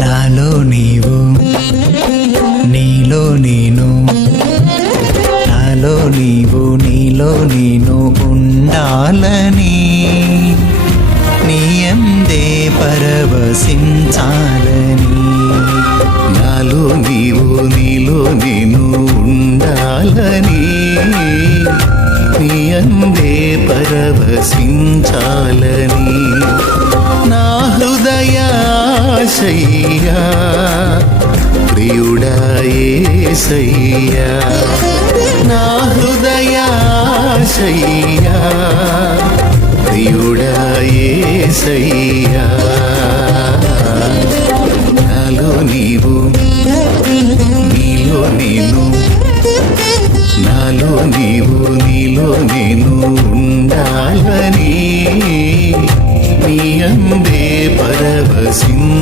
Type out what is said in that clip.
నాలో నీవు నీలో నేను, నాలో నీవు నీలో నేను ఉండాలని, నీయందే పరవశించాలని. నాలో నీవు నీలో నేను ఉండాలని, నీయందే పరవశించాలని. నా హృదయాశయ్యా ప్రియుడా యేసయ్యా, నా హృదయాశయ్యా ప్రియుడా యేసయ్యా. నాలో నీవు నీలో నేను, నాలో నీవు నీలో నేను ఉండాలని, నీయందే పరవశించాలని.